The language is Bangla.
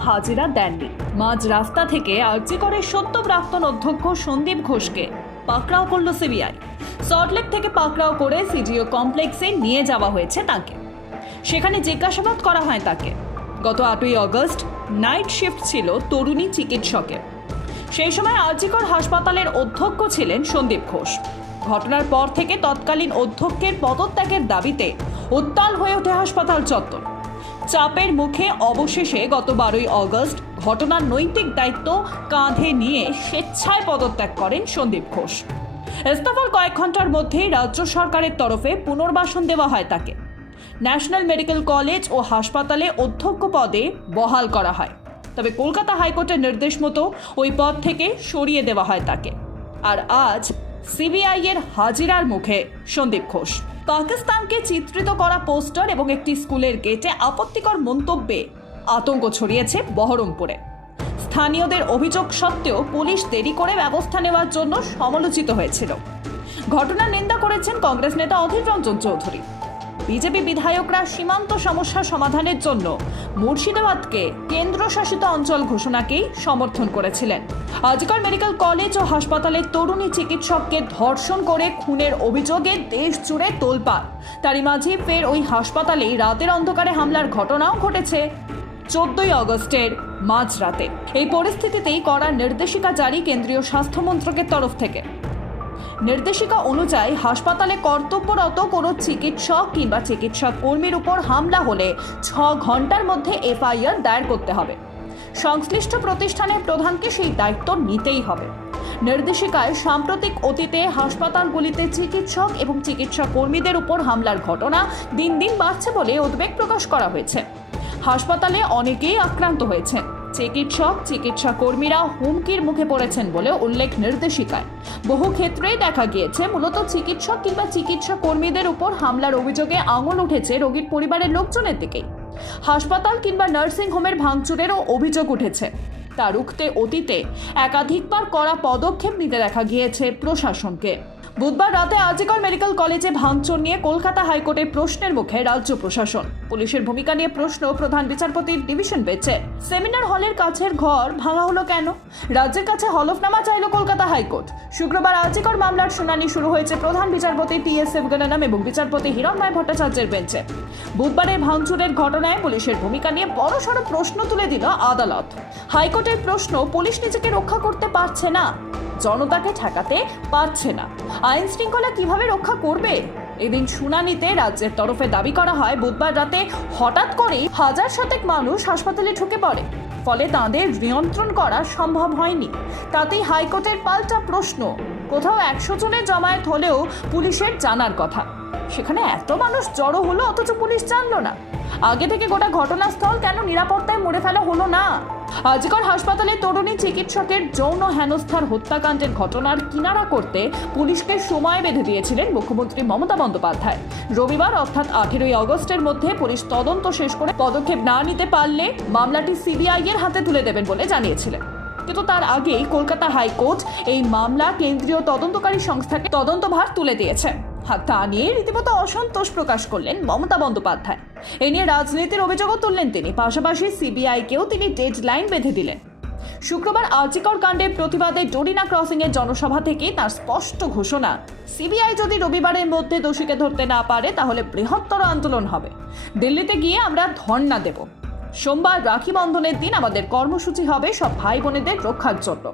হাজিরা দেননি। মাঝ রাস্তা থেকে আর্জি করে সদ্য প্রাক্তন অধ্যক্ষ সন্দীপ ঘোষকে পাকড়াও করল সিবিআই। সল্টলেক থেকে পাকড়াও করে সিজিও কমপ্লেক্সে নিয়ে যাওয়া হয়েছে তাকে। সেখানে জিজ্ঞাসাবাদ করা হয় তাকে। গত আটই অগস্ট নাইট শিফট ছিল তরুণী চিকিৎসকের। সেই সময় আরজিকর হাসপাতালের অধ্যক্ষ ছিলেন সন্দীপ ঘোষ। ঘটনার পর থেকে তৎকালীন অধ্যক্ষের পদত্যাগের দাবিতে উত্তাল হয়ে ওঠে হাসপাতাল চত্বর। চাপের মুখে অবশেষে গত বারোই অগস্ট ঘটনার নৈতিক দায়িত্ব কাঁধে নিয়ে স্বেচ্ছায় পদত্যাগ করেন সন্দীপ ঘোষ। ইস্তফার কয়েক ঘণ্টার মধ্যেই রাজ্য সরকারের তরফে পুনর্বাসন দেওয়া হয় তাকে। ন্যাশনাল মেডিকেল কলেজ ও হাসপাতালে অধ্যক্ষ পদে বহাল করা হয়। তবে কলকাতা হাইকোর্টের নির্দেশ মতো ওই পদ থেকে সরিয়ে দেওয়া হয় তাকে। আর আজ সিবিআই এর হাজিরার মুখে সন্দীপ ঘোষ। পাকিস্তানকে চিত্রিত করা পোস্টার এবং একটি স্কুলের গেটে আপত্তিকর মন্তব্যে আতঙ্ক ছড়িয়েছে বহরমপুরে। স্থানীয়দের অভিযোগ সত্ত্বেও পুলিশ দেরি করে ব্যবস্থা নেওয়ার জন্য সমালোচিত হয়েছিল। ঘটনার নিন্দা করেছেন কংগ্রেস নেতা অধীর রঞ্জন চৌধুরী। বিজেপি বিধায়করা সীমান্ত সমস্যা সমাধানের জন্য মুর্শিদাবাদকে কেন্দ্রশাসিত অঞ্চল ঘোষণাকেই সমর্থন করেছিলেন। আজকাল মেডিকেল কলেজ ও হাসপাতালের তরুণী চিকিৎসককে ধর্ষণ করে খুনের অভিযোগে দেশ জুড়ে তোলপাড়। তারই মাঝে ফের ওই হাসপাতালেই রাতের অন্ধকারে হামলার ঘটনাও ঘটেছে চোদ্দই অগস্টের মাঝরাতে। এই পরিস্থিতিতেই কড়া নির্দেশিকা জারি কেন্দ্রীয় স্বাস্থ্যমন্ত্রকের তরফ থেকে। নির্দেশিকা অনুযায়ী হাসপাতালে কর্তব্যরত কোনো চিকিৎসক কিংবা চিকিৎসা কর্মীর উপর হামলা হলে ছ ঘণ্টার মধ্যে এফআইআর দায়ের করতে হবে। সংশ্লিষ্ট প্রতিষ্ঠানের প্রধানকে সেই দায়িত্ব নিতেই হবে। নির্দেশিকায় সাম্প্রতিক অতীতে হাসপাতালগুলিতে চিকিৎসক এবং চিকিৎসা কর্মীদের উপর হামলার ঘটনা দিন দিন বাড়ছে বলে উদ্বেগ প্রকাশ করা হয়েছে। হাসপাতালে অনেকেই আক্রান্ত হয়েছে চিকিৎসক চিকিৎসা কর্মীরা হুমকির মুখে পড়েছেন বলে উল্লেখ নির্দেশিকায়। বহু ক্ষেত্রেই দেখা গিয়েছে, মূলত চিকিৎসক কিংবা চিকিৎসা কর্মীদের উপর হামলার অভিযোগে আঙুল উঠেছে রোগীর পরিবারের লোকজনের দিকেই। হাসপাতাল কিংবা নার্সিং হোমের ভাঙচুরেরও অভিযোগ উঠেছে। তা রুখতে অতীতে একাধিকবার কড়া পদক্ষেপ নিতে দেখা গিয়েছে প্রশাসনকে। বুধবার রাতে আজিকর মেডিকেল কলেজে ভাঙচুর নিয়ে কলকাতা হাইকোর্টের প্রশ্নের মুখে রাজ্য প্রশাসন। পুলিশের ভূমিকা নিয়ে প্রশ্ন প্রধান বিচারপতির ডিভিশন বেঞ্চে। সেমিনার হলের কাছের ঘর ভাঙা হলো কেন? রাজ্যের কাছে হলফনামা চাইল কলকাতা হাইকোর্ট। শুক্রবার আজিকর মামলার শুনানি শুরু হয়েছে প্রধান বিচারপতি টি এস শিবগণনম এবং বিচারপতি হিরণময় ভট্টাচার্যের বেঞ্চে। বুধবারের ভাঙচুরের ঘটনায় পুলিশের ভূমিকা নিয়ে বড়সড় প্রশ্ন তুলে দিল আদালত। হাইকোর্টের প্রশ্ন, পুলিশ নিজেকে রক্ষা করতে পারছে না। জনতাকে ঠেকাতে পারছে না। আইন শৃঙ্খলা কীভাবে রক্ষা করবে? এদিন শুনানিতে রাজ্যের তরফে দাবি করা হয়, বুধবার রাতে হঠাৎ করেই হাজার শতক মানুষ হাসপাতালে ঢুকে পড়ে। ফলে তাঁদের নিয়ন্ত্রণ করা সম্ভব হয়নি। তাতেই হাইকোর্টের পাল্টা প্রশ্ন। কোথাও একশো জনের জমায়েত হলেও পুলিশের জানার কথা। সেখানে এত মানুষ জড়ো হলো, অথচ পুলিশ জানলো না। আগে থেকে গোটা ঘটনাস্থল কেন নিরাপত্তায় মরে ফেলা হলো না? আজকর হাসপাতালে তরুণী চিকিৎসকের যৌন হেনস্থার হত্যাকাণ্ডের ঘটনার কিনারা করতে পুলিশকে সময় বেঁধে দিয়েছিলেন মুখ্যমন্ত্রী মমতা বন্দ্যোপাধ্যায়। রবিবার অর্থাৎ আঠেরোই অগস্টের মধ্যে পুলিশ তদন্ত শেষ করে পদক্ষেপ না নিতে পারলে মামলাটি সিবিআই এর হাতে তুলে দেবেন বলে জানিয়েছিলেন। কিন্তু তার আগেই কলকাতা হাইকোর্ট এই মামলা কেন্দ্রীয় তদন্তকারী সংস্থাকে তদন্তভার তুলে দিয়েছে। তা নিয়ে রীতিমতো অসন্তোষ প্রকাশ করলেন মমতা বন্দ্যোপাধ্যায়। এ নিয়ে রাজনীতির অভিযোগও তুললেন তিনি। পাশাপাশি সিবিআইকেও তিনি ডেড লাইন বেঁধে দিলেন। শুক্রবার আর্জিকর কাণ্ডের প্রতিবাদে ডোরিনা ক্রসিং এর জনসভা থেকে তার স্পষ্ট ঘোষণা, সিবিআই যদি রবিবারের মধ্যে দোষীকে ধরতে না পারে তাহলে বৃহত্তর আন্দোলন হবে। দিল্লিতে গিয়ে আমরা ধর্ণা দেব। সোমবার রাখি বন্ধনের দিন আমাদের কর্মসূচি হবে সব ভাই বোনেদের রক্ষার জন্য।